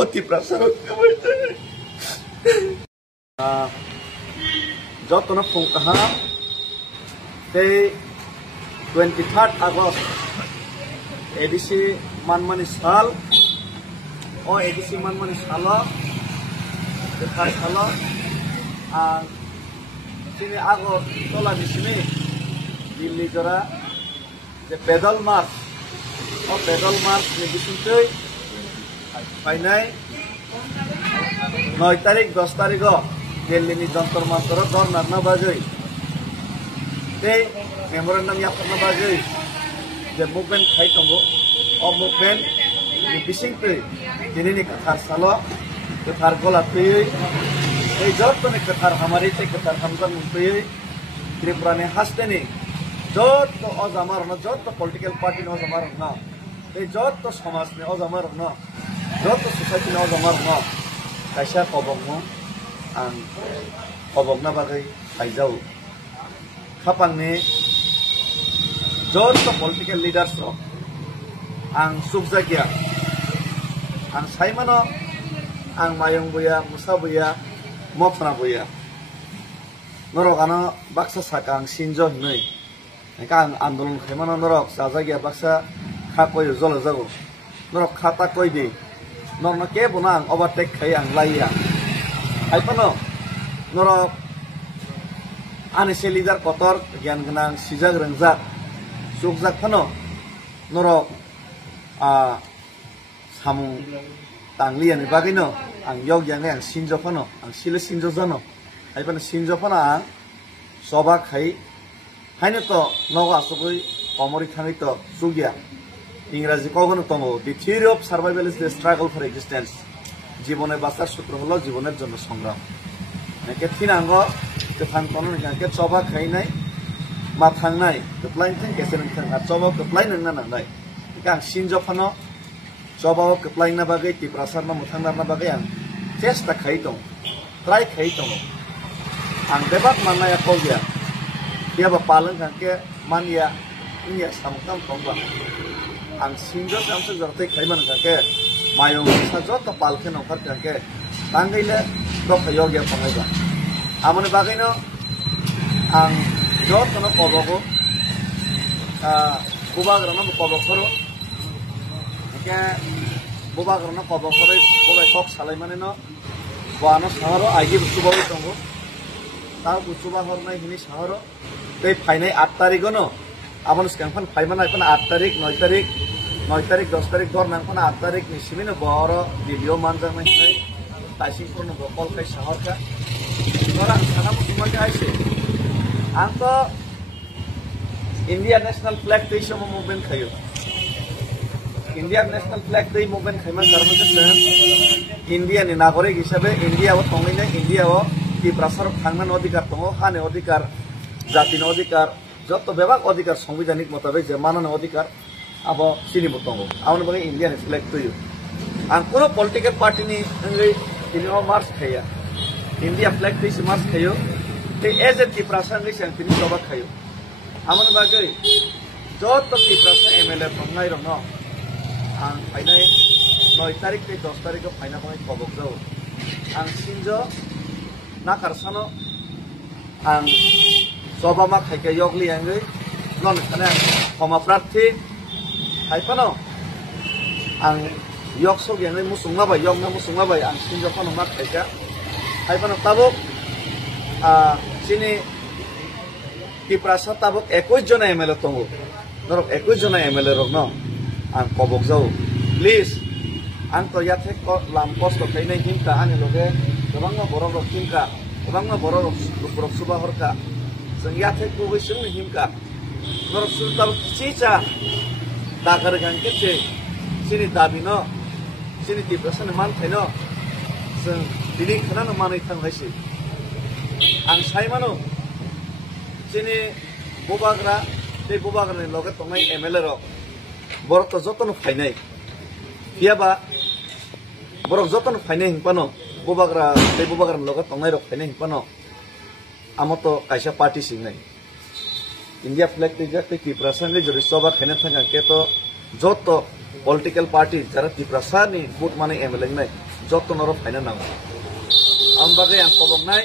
অতি প্রাসারক যতন ফুংকাহা এই 23 আগস্ট এডিসি মানমানি সাল ও এডিসি মানমানি সাল দেখার সাল আর তিনি আগর তোলা দিছিনি দিল্লি জোড়া যে পেডল মার্চ ও পেডল মার্চ নিবিসিনতৈ ফাইনাই 9 তারিখ 10 তারিখ দিল্লিনি যন্তর মন্তর ধর্নার না বাজৈ এই মেমোরেন্ডাম ইয়াফার বাজৈ যে মুভমেন্ট খাই দङ ও মুভমেন্ট বিসিংতৈ दिनैनि गोथार साल गोथार गला फैयै এই যতনে गोथार हामारिते गोथार हामजान मोनफैयै त्रिपुरानि हास्टेनि যত अजामारन যত पलिटिकल पार्टीनि अजामारन এই যত समाजनि अजामारन যত सोसाइटिनि अजामारन कायसा खबरनो आं खबरना बागै फाइजाव खापांनि যত पलिटिकल लिडार्स आं सुखजागिया आं साइमानो आं मायं बुया मुसा बुया मफना बुया नरकानो बाक्सा साका आं सिनजो हिनै एका आं आन्दोलन खायमानो नरक जाजागिया बाक्सा खाकय जल जागो नरक खाता कय दे नरनो के बना आं ओभारटेक खाय आं लाइया खायफानो नरक आनिसे लिडार कतर ज्ञान गोनां सिजाग रोंजाक सुखजाक फानो नरक सामु तांलियानि बागैनो आं यग यांगे आं सिनजो फानो आं सिले सिनजो जानो आइबानो सिनजो फानो आं सबा खाय हायनो तो नगा सबै कमरि थाङै तो सुगिया इंराजी कगनो दङो the theory of survival is the struggle for existence जीवने बाঁচার सूत्र हलो जीवনের জন্য সংগ্রাম একে থিনাঙ্গ गोथां तनो निके सबा खायनाय मा थांनाय गोप्लायनथिं गेसेरथिं थाङा सबा गोप्लायनो नांनाय आं सिनजो फानो जबाव गोप्लायना बागै तिप्रासारना मुथांना बागै आं चेष्टा खाय दं ट्राय खाय दं आं बेबाद माननाया कौगिया बेबा पालन खांके मानिया इनिया सामखाम दंबा आं सिंजो सामसे जरते खायमान खांके मायं सा जत पालखे नंखार खांके तांगैले दख योगिया फंगायबा आमने बागैनो आं जतनो कबगो बुबाग्रानो कबखरो के बुबाग्रानो कबखरै बबाय कक सालायमाने न बानो सहरो आइगे बुसुबाबो दंगो ता बुसुबा हरनाय हिनि सहरो दै फाइनाय 8 तारिखनो आबन स्कैनफन फाइमान आइफन 8 तारिख 9 तारिख 10 तारिख दर नांफन 8 तारिख निसिमिनो बर भिडियो मानजानाय हिनै ताइसिंफोरनो बकल खाय सहरका नरा साना मुसुमाके आइसे आं तो इंडिया नेशनल फ्लैग दैसम मुभमेंट खायो इंडिया नेशनल फ्लैग दै मुभमेंट खायमान कारन इंडिया नि नागरिक हिसाबै इंडियाव थांनायनो इंडियाव तिप्रासार थांनानै अधिकार दङ हाने अधिकार जातिनि अधिकार जत बेबाक अधिकार संविधानिक मुताबिक जे मानन अधिकार अब सिनिबो दङ आउन बगे इंडिया नि फ्लैग दैयो आं कुनो पॉलिटिकल पार्टी नि अंगै दिनो मार्च खाया इंडिया फ्लैग दैस मार्च खायो ते एज ए तिप्रासार नि सांग तिनि सबा खायो आमन बागै जत तिप्रासार एमएलए फंगाय रङ आं फाइनाय 9 तारिख के 10 तारिख को फाइना फंगाय खबक जाओ आं सिनजो ना खारसानो आं सबामा खायके यगलि आंगै नन खाने खमा प्रार्थी खायफानो आं यग सग यांगै मुसुंगा बाय यग ना मुसुंगा बाय आं सिनजो फानो मा खायका खायफानो ताबक सिनि तिप्रासा ताबक 21 जना एमएलए दङ नरक 21 जना एमएलए रक न आं खबक जाओ प्लीज आं तो याथे लाम कष्ट खायनाय हिमका आंनि लगे गोबां बर' रक हिमका गोबां बर' रक सुबा हरका जों याथे गुबै जोंनि हिमका नरक सुलताब चिचा दागार गांके जे सिनि दाबिनो सिनि तिप्रासानि मानथायनो जों दिनै खोनानो मानै थांगायसै आं सायमानो सिनि बुबाग्रा बे बुबाग्रानि लगे तंनाय एमएलए रक बरक तो जतन फाइनाय कियाबा बरक जतन फाइनाय हिंपानो बुबाग्रा बे बुबाग्रानि लगे तंनाय रक फाइनाय हिंपानो आमतो कायसा पार्टी सिंनाय इंडिया फ्लैग दैजा ते तिप्रासानि जरि सबा खायना थांगा के तो जत পলিটিক্যাল পার্টি যারা ত্রিপ্রাসানি বুট মানে এমএলএ নাই যত নর ফাইনা নাও আমবাগে আং কবক নাই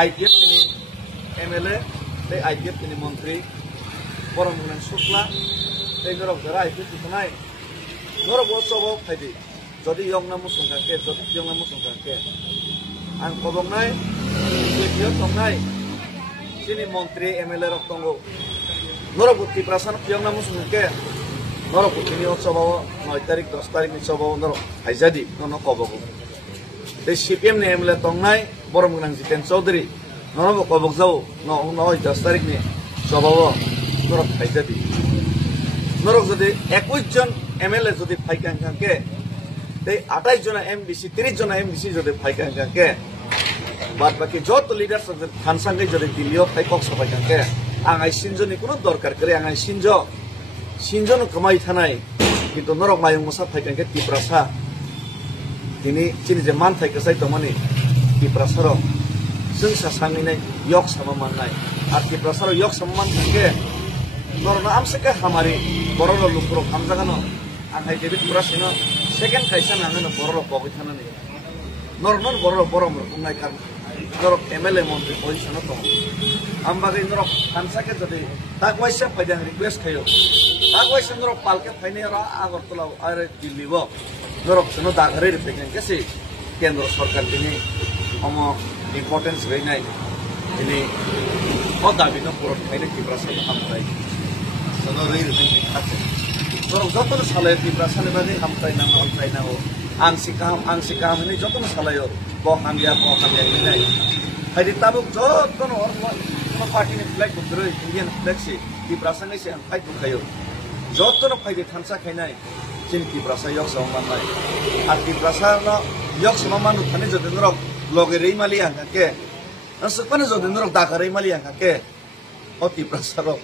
আইপিএফ তিনি এমএলএ এই আইপিএফ তিনি মন্ত্রী পরমগুণ শুক্লা এই নরক যারা আইপিএফ নাই নরক বছর ফাইদি যদি ইয়ংনা মুসুংখাকে যদি ইয়ংনা মুসুংখাকে আং কবক নাই বিজেপিও সংনাই তিনি মন্ত্রী এমএলএ রক দङ নরক ত্রিপ্রাসান ইয়ংনা মুসুংখাকে নরক তিনি উৎসবাও 9 তারিখ 10 তারিখ উৎসবাও নরক হাইজাদি কোন কবক এই সিপিএম নি এমএলএ দংনাই বরমগুণ জিতেন চৌধুরী নরক কবক যাও 9 তারিখ নি সবাও নরক হাইজাদি নরক যদি 21 জন এমএলএ যদি ফাইকাংখাকে এই 28 জন এমডিসি 30 জন এমডিসি যদি ফাইকাংখাকে বাদ বাকি যত লিডার থানসাঙ্গে যদি দিল্লিও ফাইকক সবাইখাকে আঙাই সিনজনি কোনো দরকার করে আঙাই সিনজন কমাই থানাই কিন্তু নরক মায়ং মশা ফাইকাংকে ত্রিপ্রাসা তিনি চিনি যে মান ফাইকাসাই তমানি ত্রিপ্রাসার जों सासांगिनाय yok sama manai আর ত্রিপ্রাসার yok sama man থাকে নরনা আমসেকে হামারি বড় লুকরো হামজাগানো আখাই ডেভিড পুরাসিনো সেকেন্ড কাইসা নাঙানো বড় পগৈ থানানি নরনন বড় মরকুমনাই কারণ নরক এমএলএ মন্ত্রী পজিশন দङ আমবাগে নরক কানসাকে যদি তাকवाइसा फाइदा रिक्वेस्ट खायो ताकवाइसा नरक पालके फाइने र আগরতলা আর দিল্লিব नरक जनो दागरे रिपेगेन केसे केंद्र सरकार दिनी हम इम्पोर्टेंस रहिनाय दिनी ओ दाबिनो पुरन फाइने त्रिप्रासा हामथाय जनो रै रिपेगेन खाते नरक जतन सालाय त्रिप्रासानि बागै हामथाय नांगौ अनथाय नांगौ आं सिकाम नि जतन सालायो ब हामिया नै फाइदि ताबुक जतन और पार्टी फ्लैग बुद्रो इंडियन फ्लैग से त्रिप्रासानि से फाइट बुखायो जतन फाइदि थानसा खायनाय चिन त्रिप्रासा yok samamai আর ত্রিপ্রাসানো yok samamanu thane jodi norok loge reimali angake asukane jodi norok daka reimali angake o ত্রিপ্রাসারো